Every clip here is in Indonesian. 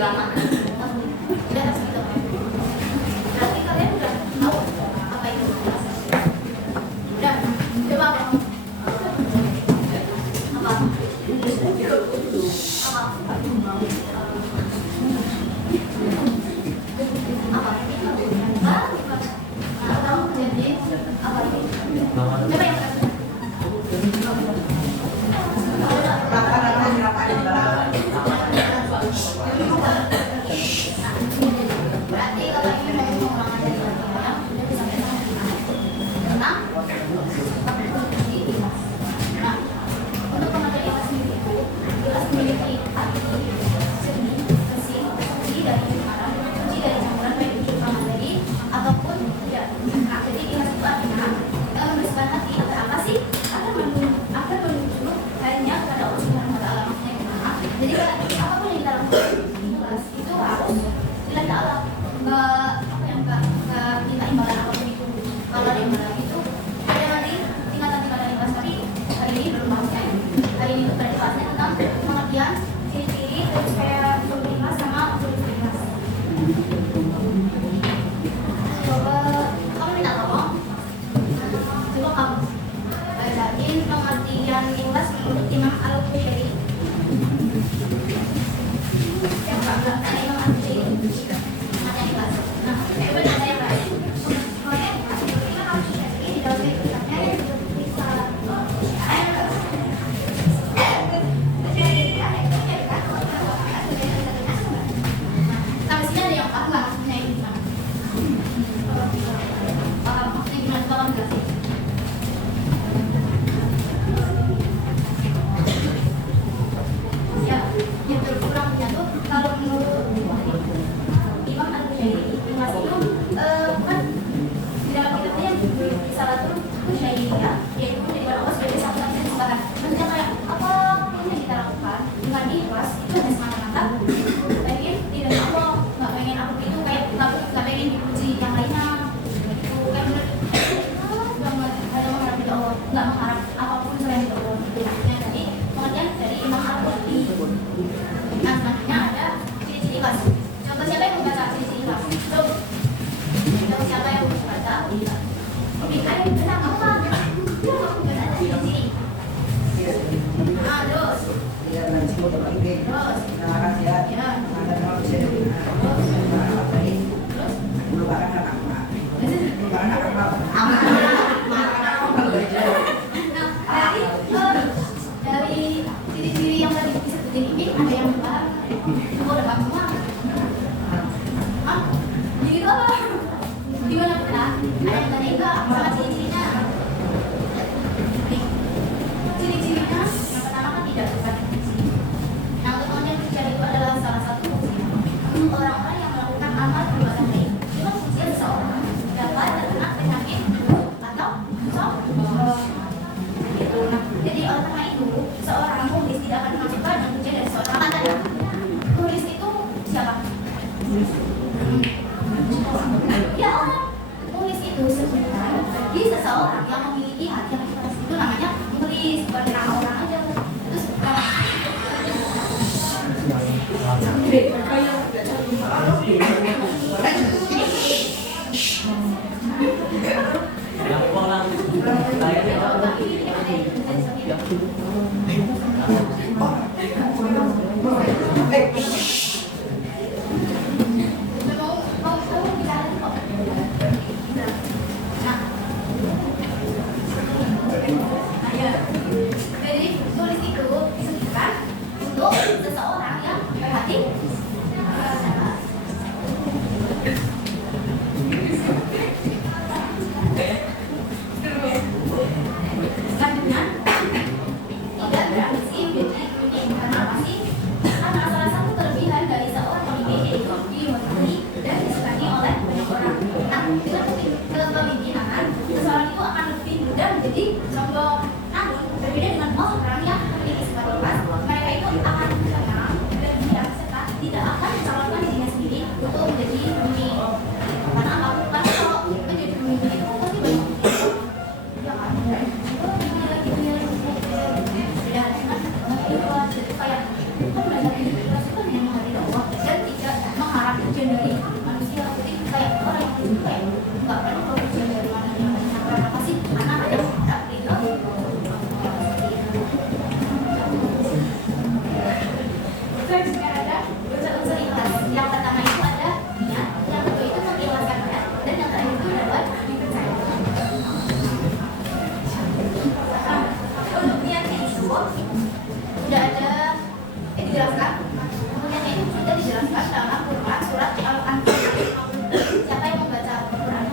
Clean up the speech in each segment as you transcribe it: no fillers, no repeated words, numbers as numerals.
lama. Udah segitu. Berarti kalian udah tahu apa itu kelas? Udah. Coba apa? Apa? Tidak berarti karena apa sih? Karena salah satu kelebihan ada unsur-unsur ikhlas. Yang pertama itu ada niat, yang kedua itu mengikhlaskan niat, dan yang terakhir itu dapat dipercaya. Untuk niatnya itu sudah ada dijelaskan. Niatnya itu sudah dijelaskan dalam Al-Quran surat Al-Anfal. Siapa yang membaca Al-Quran?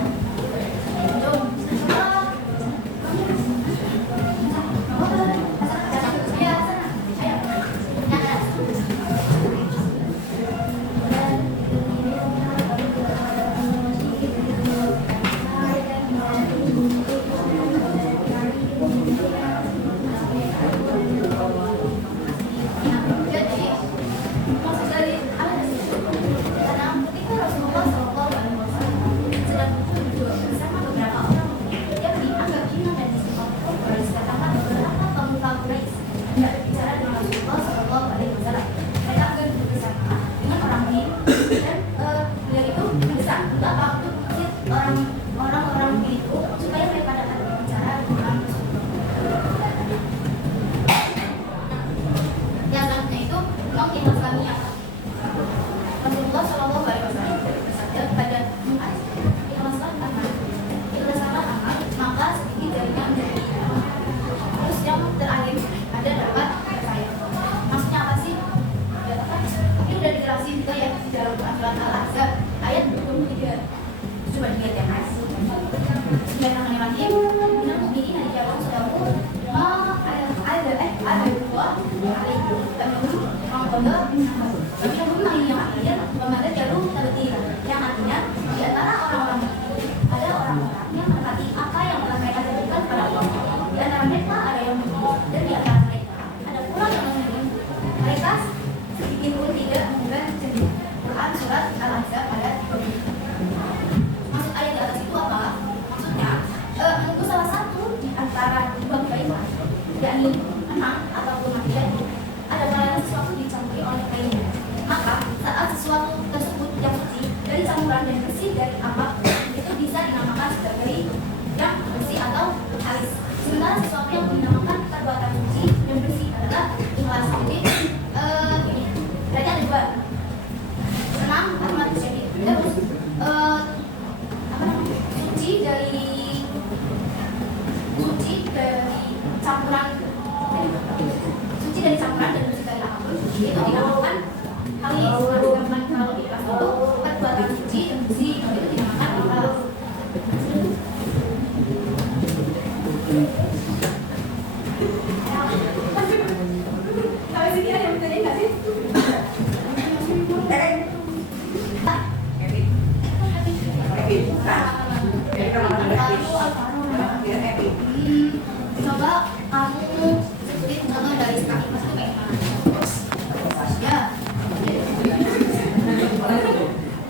Orang-orang itu supaya mereka dapat berbicara dengan yang selanjutnya itu mengikhlaskan niat. Rasulullah Shallallahu Alaihi Wasallam bersabda kepada Muaz, ikhlaskanlah amal, maka sedikit darinya menjadi amal. Terus yang terakhir ada dapat percaya. Maksudnya apa sih? Ini udah dijelasin juga ya di dalam surat Al-Ahzab ayat 23. Coba dilihat ya mas. Bismillahirrahmanirrahim. Minal mu'minina rijalun sadaqu ma ada dua alaikum. Yang artinya di antara orang-orang itu ada orang-orang yang menepati apa yang telah mereka lakukan pada Allah. Di antara mereka ada yang menurut dan di antara mereka ada pula yang menurut. Mereka sedikit pun tidak mengubah jenis. Quran surat Al-Ahzab ayat 23. Maksud ayat di atas itu apa? Maksudnya menunggu salah satu di antara dua kebaikan, yakni menang ataupun mati, ada kalanya sesuatu dicampuri oleh lainnya. Maka saat sesuatu tersebut yang suci dari campuran dan bersih dari amal itu bisa dinamakan sebagai yang bersih atau halis. Sementara sesuatu yang dinamakan perbuatan suci dan bersih adalah ikhlas. Jadi ini berarti ada dua. Senang atau mati jadi. Terus suci dari campuran dan bersih dari apapun itu dinamakan kalau di kelas itu perbuatan suci dan bersih itu dinamakan ikhlas. Sampai sini ada yang bertanya nggak sih? Coba kamu sebutin contoh dari sekali mas itu kayak gimana? Ya.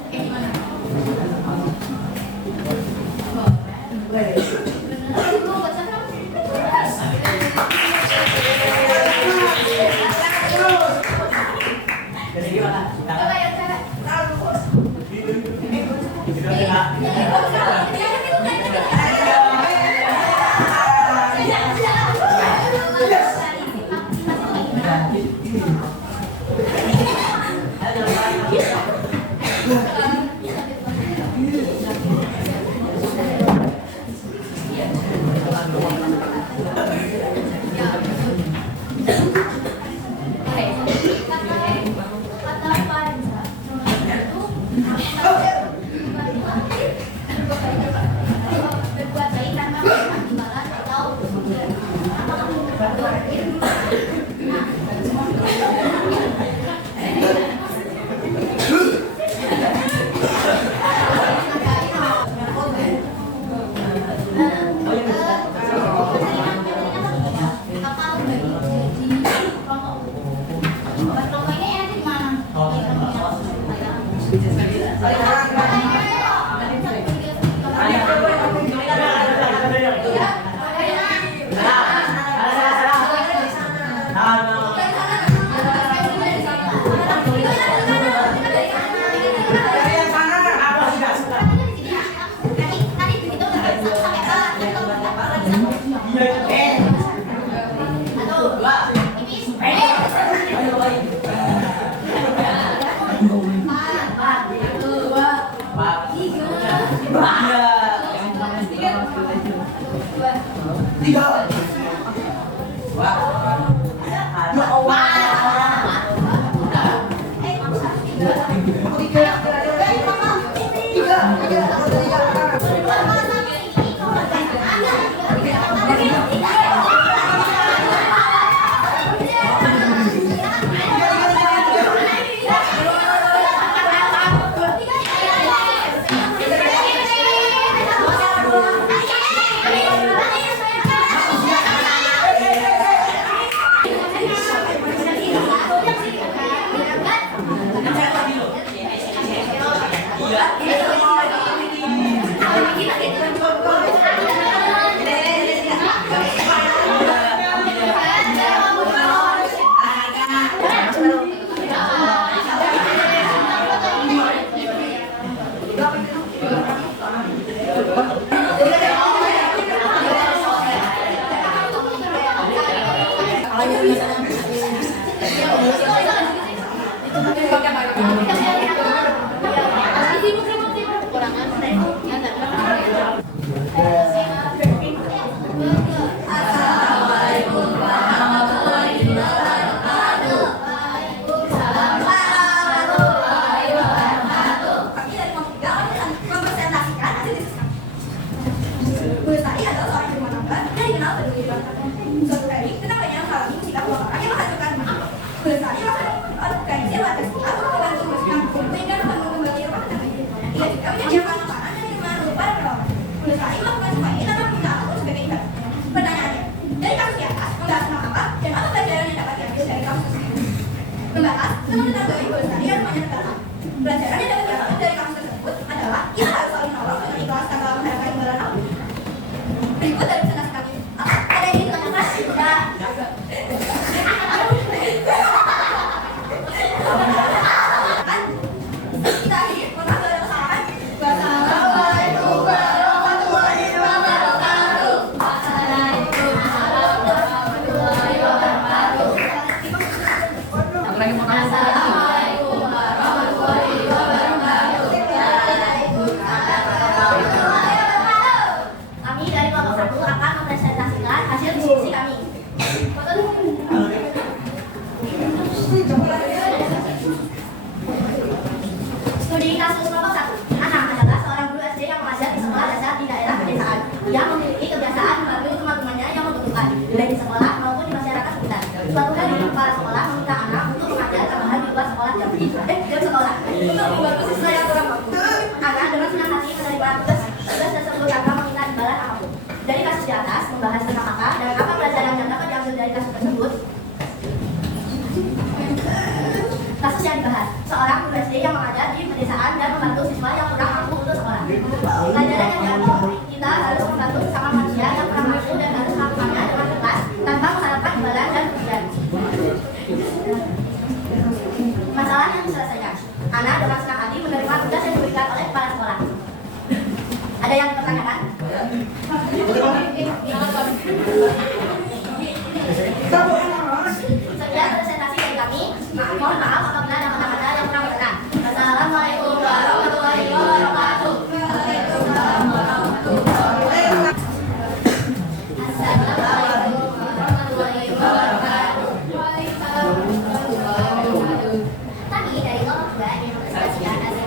Kayak gimana? Coba yang cara. Berbuat baik tanpa memang imbalan atau Empat, dua, tiga, Tiga. Ya Allah. Pelajaran yang dapat diambil dari kamus tersebut adalah kita harus selalu menolong dengan ikhlas tanpa mengharapkan imbalan apapun. Berikut dari presentasi kami. Ada yang ingin ditanyakan? Sudah. Kita akhiri. Mohon maaf kalau ada kesalahan. Wassalamualaikum warahmatullahi wabarakatuh. Waalaikumsalam warahmatullahi wabarakatuh. Assalamualaikum warahmatullahi wabarakatuh. Kami dari kelompok 1 akan mempresentasikan hasil diskusi kami. Studi kasus kelompok 1. Anak adalah seorang guru SD yang mengajar di sekolah dasar di daerah pedesaan. Dia memiliki kebiasaan membantu teman-temannya yang membutuhkan, baik di sekolah maupun di masyarakat sekitar. Suatu hari, kepala sekolah meminta anak untuk mengajar tambahan di luar sekolah jam sekolah untuk membantu siswa yang kurang mampu. Anak dengan senang hati menerima tugas tersebut tanpa meminta imbalan apapun. Dari kasus di atas membahas tentang apa dan apa pelajaran yang dapat diambil dari kasus tersebut. Kasus yang dibahas, seorang guru SD yang mengajar di pedesaan dan membantu siswa yang kurang mampu untuk sekolah. Pelajaran yang diambil, kita harus membantu sesama manusia yang kurang mampu dan harus melakukannya dengan ikhlas tanpa mengharapkan imbalan dan pujian. Masalah yang diselesaikan, anak dengan senang hati menerima tugas yang diberikan oleh kepala sekolah. Ada yang bertanyakan? Sekian presentasi dari kami. Mohon maaf apabila ada kata-kata yang kurang berkenan. Assalamualaikum warahmatullahi wabarakatuh. Waalaikumsalam warahmatullahi wabarakatuh. Assalamualaikum warahmatullahi wabarakatuh. Waalaikumsalam warahmatullahi wabarakatuh. Kami dari kelompok 2 ingin mempresentasikan hasil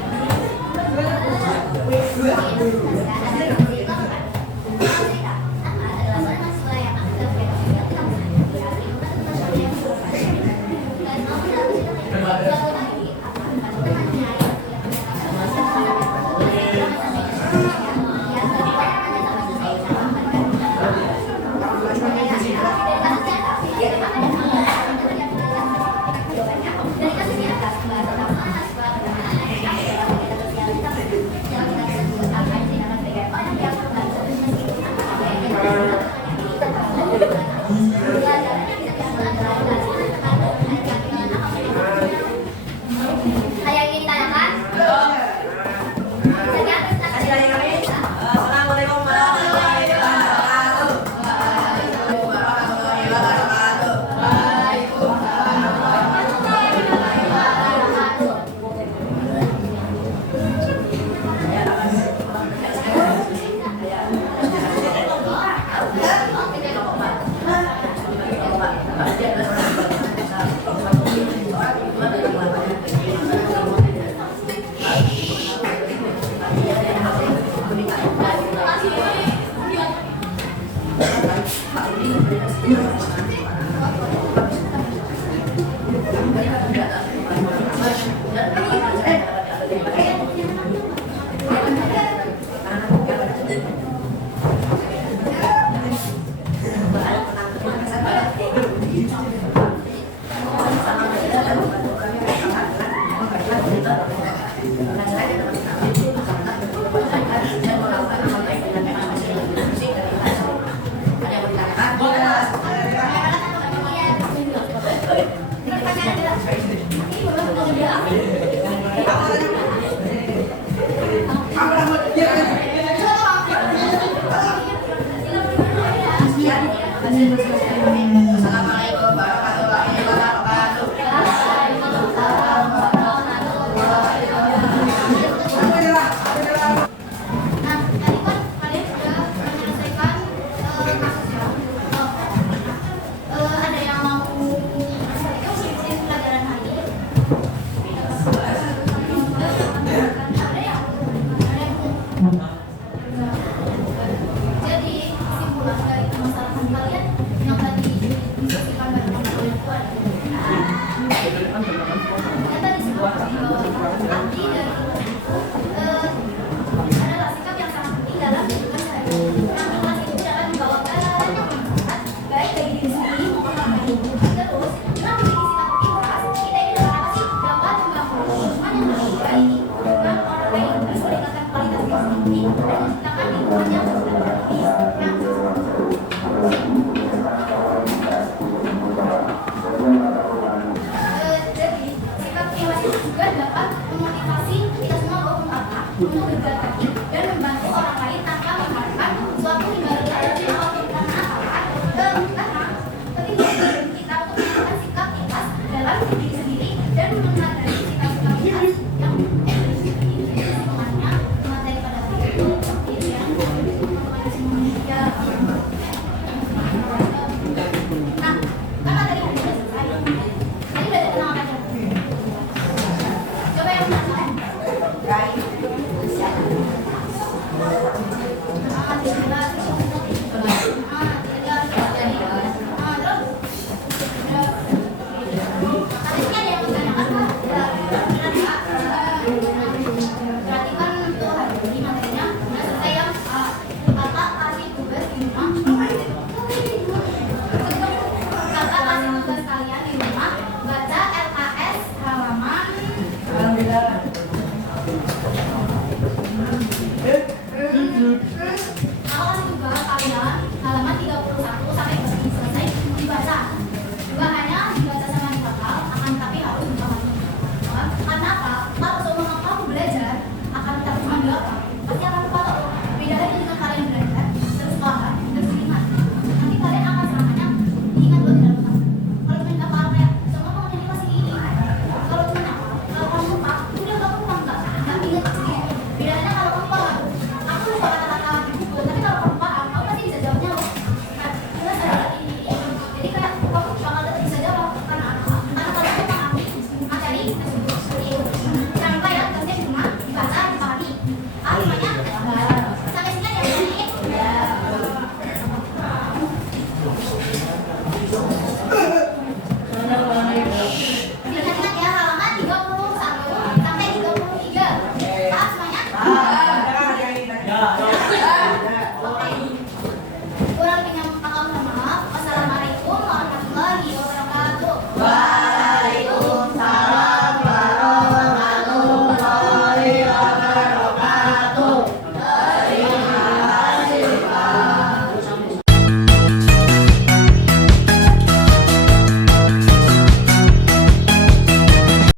juga dapat memotivasi kita semua untuk apa? Untuk bergerak.